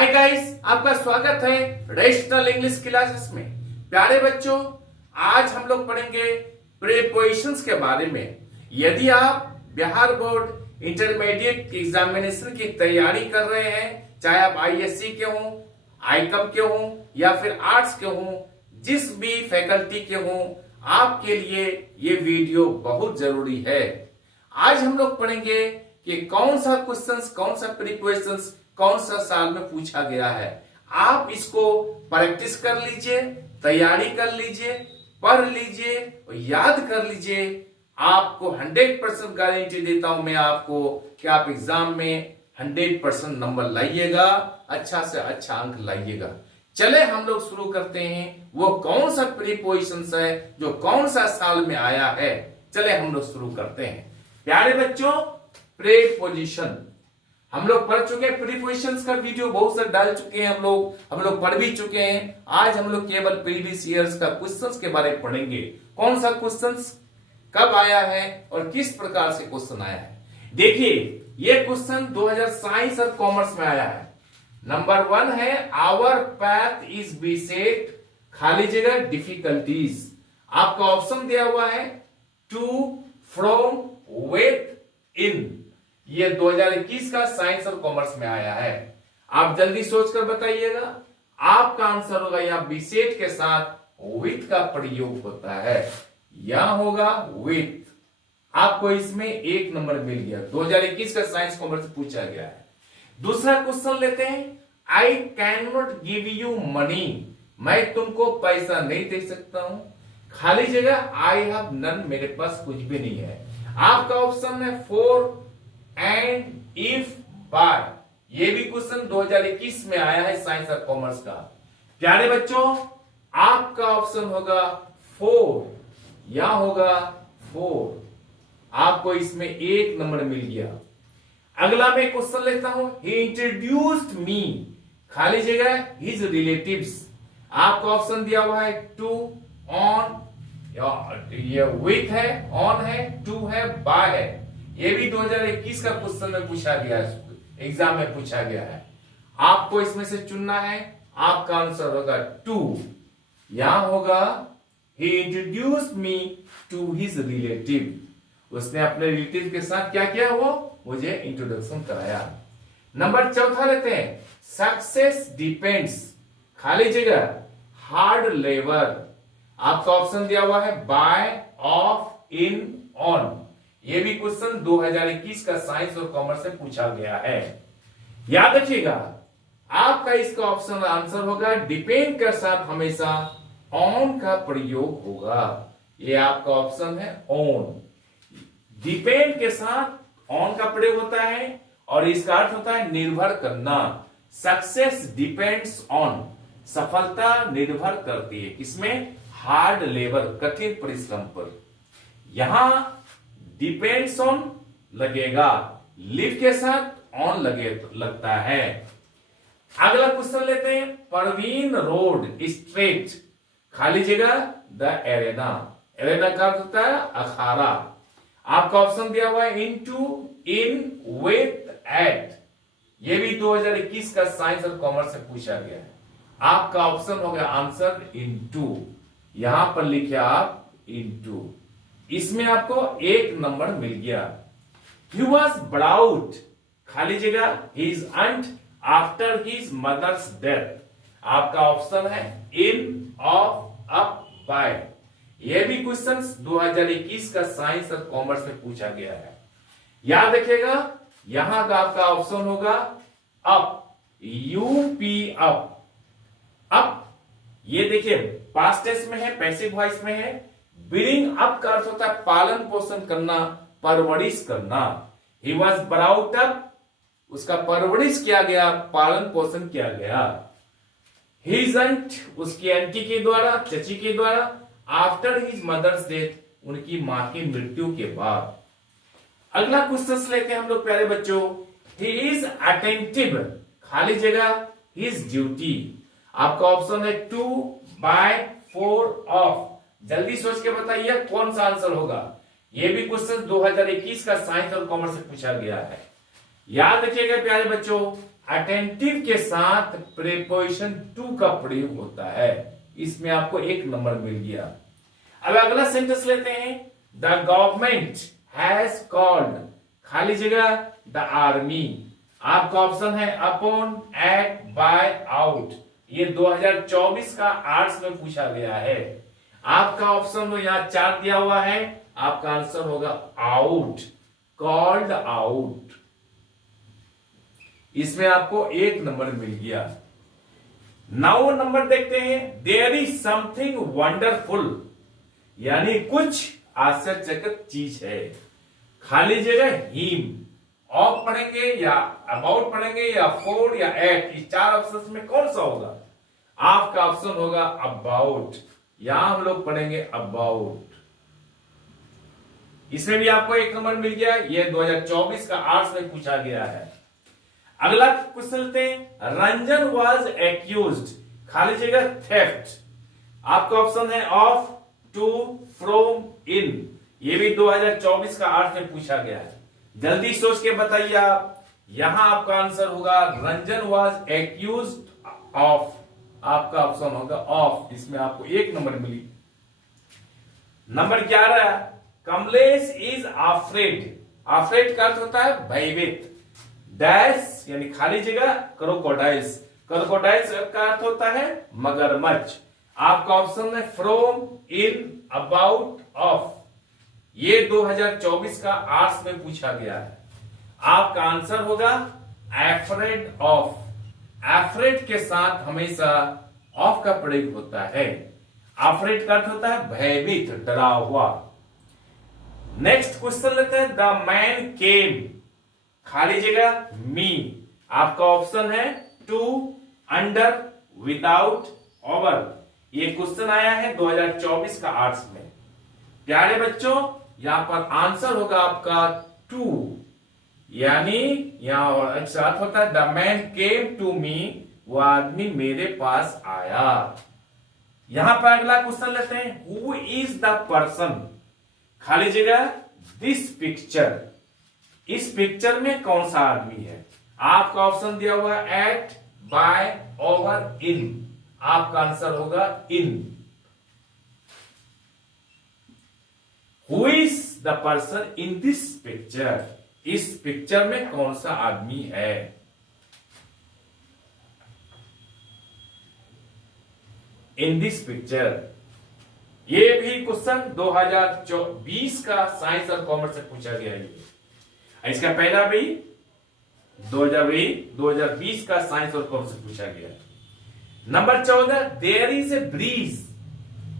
Hi guys, आपका स्वागत है रेशनल इंग्लिश क्लासेस में। प्यारे बच्चों, आज हम लोग पढ़ेंगे प्रीपोजिशंस के बारे में। यदि आप बिहार बोर्ड इंटरमीडिएट एग्जामिनेशन की तैयारी कर रहे हैं, चाहे आप आईएससी के हों, आईकम के हों या फिर आर्ट्स के हों, जिस भी फैकल्टी के हों, आपके लिए ये वीडियो बहुत जरूरी है। आज हम लोग पढ़ेंगे कि कौन सा क्वेश्चंस, कौन सा प्रीपोजिशंस कौन सा साल में पूछा गया है। आप इसको प्रैक्टिस कर लीजिए, तैयारी कर लीजिए, पढ़ लीजिए और याद कर लीजिए। आपको 100% गारंटी देता हूं मैं आपको कि आप एग्जाम में 100% नंबर लाइएगा, अच्छा से अच्छा अंक लाइएगा। चले हम लोग शुरू करते हैं। वो कौन सा प्रीपोजिशंस है जो कौन सा साल में आया है, चले हम लोग शुरू करते हैं। प्यारे बच्चों, प्रीपोजिशन हम लोग पढ़ चुके हैं। प्रीपोजिशंस का वीडियो बहुत सारे डाल चुके हैं, हम लोग पढ़ भी चुके हैं। आज हम लोग केवल प्रीवियस ईयर्स का क्वेश्चंस के बारे में पढ़ेंगे। कौन सा क्वेश्चंस कब आया है और किस प्रकार से क्वेश्चन आया है। देखिए, ये क्वेश्चन 2000 साइंस और कॉमर्स में आया है। नंबर 1 है आवर पैथ इज बीसेट, खाली जगह डिफिकल्टीज। आपका ऑप्शन दिया हुआ है टू, फ्रॉम, विथ, इन। ये 2021 का साइंस और कॉमर्स में आया है। आप जल्दी सोचकर बताइएगा। आपका आंसर होगा यहां बीसेट के साथ विथ का प्रयोग होता है, यहां होगा विथ। आपको इसमें 1 नंबर मिल गया। 2021 का साइंस कॉमर्स पूछा गया है। दूसरा क्वेश्चन लेते हैं। I can not give you money, मैं तुमको पैसा नहीं दे सकता हूं, खाली जगह आई हैव नन, मेरे पास कुछ भी नहीं है। आपका ऑप्शन है फोर एंड, इफ, बाय। ये भी क्वेश्चन 2021 में आया है साइंस और कॉमर्स का। प्यारे बच्चों, आपका ऑप्शन होगा फोर, यहां होगा फोर। आपको इसमें 1 नंबर मिल गया। अगला मैं क्वेश्चन लेता हूं। ही इंट्रोड्यूस्ड मी, खाली जगह हिज रिलेटिव्स। आपका ऑप्शन दिया हुआ है टू, ऑन, ये विथ है, ऑन है, टू है, बाय है। ये भी 2021 का क्वेश्चन में पूछा गया है, एग्जाम में पूछा गया है। आपको इसमें से चुनना है। आपका आंसर होगा टू, यहां होगा ही introduced me to his relative. उसने अपने रिलेटिव के साथ क्या किया, वो मुझे इंट्रोडक्शन कराया। नंबर 4 लेते हैं। सक्सेस डिपेंड्स, खाली जगह हार्ड लेबर। आपका ऑप्शन दिया हुआ है बाय, ऑफ, इन, ऑन। ये भी क्वेश्चन 2021 का साइंस और कॉमर्स से पूछा गया है। याद रखिएगा, आपका इसका ऑप्शन आंसर होगा डिपेंड के साथ हमेशा ऑन का प्रयोग होगा। ये आपका ऑप्शन है ऑन। डिपेंड के साथ ऑन का प्रयोग होता है और इसका अर्थ होता है निर्भर करना। सक्सेस डिपेंड्स ऑन, सफलता निर्भर करती है किसमें, हार्ड लेबर, कठिन परिश्रम पर। यहां डिपेंड्स ऑन लगेगा, लिव के साथ ऑन लगता है। अगला क्वेश्चन लेते हैं। परवीन रोड स्ट्रेट, खाली जगह द एरेना। एरेना का अर्थ होता है अखाड़ा। आपका ऑप्शन दिया हुआ है इनटू, इन, विथ, एट। ये भी 2021 का साइंस और कॉमर्स से पूछा गया है। आपका ऑप्शन होगा आंसर इनटू, यहां पर लिखे आप इनटू। इसमें आपको 1 नंबर मिल गया। He was brought, खाली जगह his aunt after his mother's death। आपका ऑप्शन है in, of, up, by। यह भी क्वेश्चन 2021 का साइंस और कॉमर्स में पूछा गया है। याद रखिएगा, यहां का आपका ऑप्शन होगा अप, यूपी, अप। अप, ये देखिए पास्ट टेंस में है, पैसिव वॉइस में है। ब्रिंग अप का अर्थ होता है पालन पोषण करना, परवरिश करना। ही वॉज ब्राउट अप, उसका परवरिश किया गया, पालन पोषण किया गया। हिज आंट, उसकी आंटी के द्वारा, चची के द्वारा। आफ्टर हिज मदर्स डेथ, उनकी मां की मृत्यु के बाद। अगला क्वेश्चन लेते हैं हम लोग प्यारे बच्चों। ही इज अटेंटिव, खाली जगह हिज ड्यूटी। आपका ऑप्शन है टू, बाय, फोर, ऑफ। जल्दी सोच के बताइए कौन सा आंसर होगा। यह भी क्वेश्चन 2021 का साइंस और कॉमर्स से पूछा गया है। याद रखिएगा प्यारे बच्चों, अटेंटिव के साथ प्रीपोजिशन टू का प्रयोग होता है। इसमें आपको 1 नंबर मिल गया। अब अगला सेंटेंस लेते हैं। द गवर्नमेंट हैज कॉल्ड, खाली जगह, द आर्मी। आपका ऑप्शन है अपॉन, एट, बाय, आउट। ये 2024 का आर्ट्स में पूछा गया है। आपका ऑप्शन तो यहां 4 दिया हुआ है, आपका आंसर होगा आउट, कॉल्ड आउट। इसमें आपको 1 नंबर मिल गया। 9 नंबर देखते हैं। देयर इज समथिंग वंडरफुल, यानी कुछ आश्चर्यचकित चीज है। खाली जगह हिम। ऑफ पढ़ेंगे या अबाउट पढ़ेंगे या फॉर या एट, इस 4 ऑप्शन में कौन सा होगा? आपका ऑप्शन होगा अबाउट। यहां हम लोग पढ़ेंगे अबाउट। इसमें भी आपको 1 नंबर मिल गया। यह 2024 का आर्ट्स में पूछा गया है। अगला क्वेश्चन लेते हैं। रंजन वॉज एक्यूज्ड, खाली जगह थेफ्ट। आपका ऑप्शन है ऑफ, टू, फ्रॉम, इन। ये भी 2024 का आर्ट्स में पूछा गया है। जल्दी सोच के बताइए आप। यहां आपका आंसर होगा रंजन वॉज एक्यूज्ड ऑफ। आपका ऑप्शन होगा ऑफ। इसमें आपको 1 नंबर मिली। Number 11, Kamlesh is afraid. Afraid का अर्थ होता है भयभीत। डैश यानी खाली जगह क्रोकोडाइल्स। क्रोकोडाइल्स का अर्थ होता है मगरमच्छ। आपका ऑप्शन है फ्रॉम, इन, अबाउट, ऑफ। ये 2024 का आर्ट्स में पूछा गया है। आपका आंसर होगा एफ्रेड ऑफ। एफ्रेड के साथ हमेशा ऑफ का प्रयोग होता है। एफ्रेड का अर्थ होता है भयभीत, डरा हुआ। नेक्स्ट क्वेश्चन लेते हैं। द मैन केम, खाली जगह मी। आपका ऑप्शन है टू, अंडर, विदाउट, ओवर। ये क्वेश्चन आया है 2024 का आर्ट्स में। प्यारे बच्चों, यहां पर आंसर होगा आपका टू, यानी यहां और अर्थ होता है the man came to me, वो आदमी मेरे पास आया। यहां पर अगला क्वेश्चन लेते हैं। हु इज द पर्सन, खाली जगह दिस पिक्चर। इस पिक्चर में कौन सा आदमी है? आपका ऑप्शन दिया हुआ है एट, बाय, ओवर, इन। आपका आंसर होगा in. Who is the person in this picture, इस पिक्चर में कौन सा आदमी है? In this picture. ये भी क्वेश्चन 2020 का साइंस और कॉमर्स से पूछा गया है। इसका पहला भी 2020 का साइंस और कॉमर्स से पूछा गया है। Number 14, there is a bridge,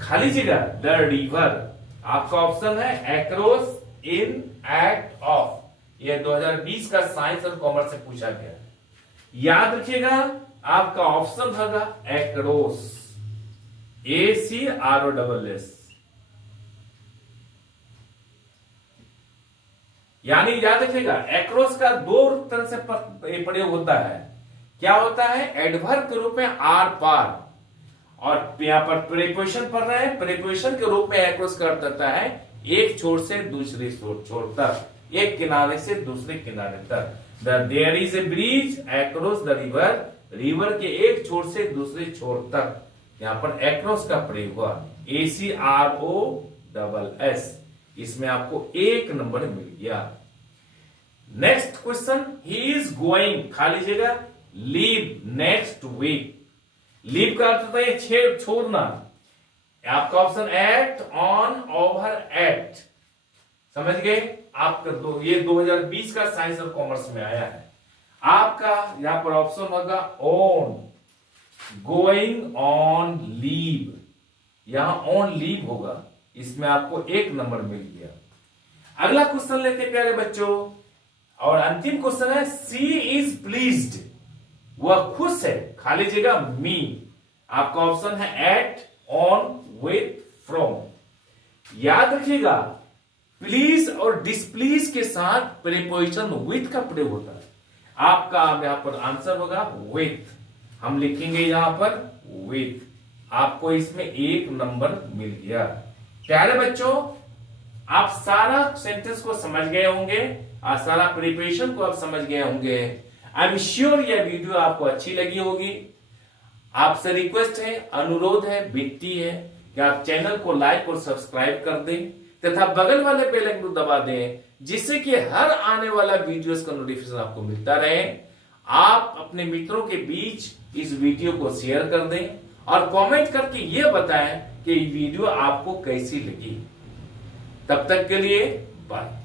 खाली जगह द रिवर। आपका ऑप्शन है एक्रॉस, इन, एट, ऑफ। यह 2020 का साइंस और कॉमर्स से पूछा गया है। याद रखिएगा, आपका ऑप्शन होगा एक्रॉस, ACROSS। यानी याद रखिएगा, एक्रॉस का 2 तरह से प्रयोग होता है। क्या होता है? एडवर्ब के रूप में आर पार, और यहां पर प्रीपोजिशन पढ़ रहे हैं, प्रीपोजिशन के रूप में एक्रॉस का अर्थ होता है एक छोर से दूसरे छोर तक, एक किनारे से दूसरे किनारे तक। There is a bridge across the river, river के एक छोर से दूसरे छोर तक। यहां पर एक्रॉस का प्रयोग हुआ, ACROSS। इसमें आपको 1 नंबर मिल गया। Next question. He is going, खाली जगह लीव नेक्स्ट वीक। लीव का अर्थ होता है छोड़ना। आपका option at, on, over, at. समझ गए? आपका ये 2020 का साइंस और कॉमर्स में आया है। आपका यहां पर ऑप्शन होगा ऑन, गोइंग ऑन लीव। यहां ऑन लीव होगा। इसमें आपको 1 नंबर मिल गया। अगला क्वेश्चन लेते हैं प्यारे बच्चों, और अंतिम क्वेश्चन है। सी इज प्लीज्ड, वह खुश है, खाली जगह मी। आपका ऑप्शन है एट, ऑन, विथ, फ्रॉम। याद रखिएगा, प्लीज और डिसप्लीज के साथ प्रीपोजिशन विथ का प्रयोग होता है। आपका यहां पर आंसर होगा विथ। हम लिखेंगे यहां पर विथ। आपको इसमें 1 नंबर मिल गया। प्यारे बच्चों, आप सारा सेंटेंस को समझ गए होंगे और सारा प्रिपरेशन को आप समझ गए होंगे। आई एम श्योर यह वीडियो आपको अच्छी लगी होगी। आपसे रिक्वेस्ट है, अनुरोध है, विनती है कि आप चैनल को लाइक और सब्सक्राइब कर दें तथा बगल वाले बेल आइकन को दबा दें, जिससे कि हर आने वाला वीडियोस का नोटिफिकेशन आपको मिलता रहे। आप अपने मित्रों के बीच इस वीडियो को शेयर कर दें और कमेंट करके यह बताएं कि वीडियो आपको कैसी लगी। तब तक के लिए बाय।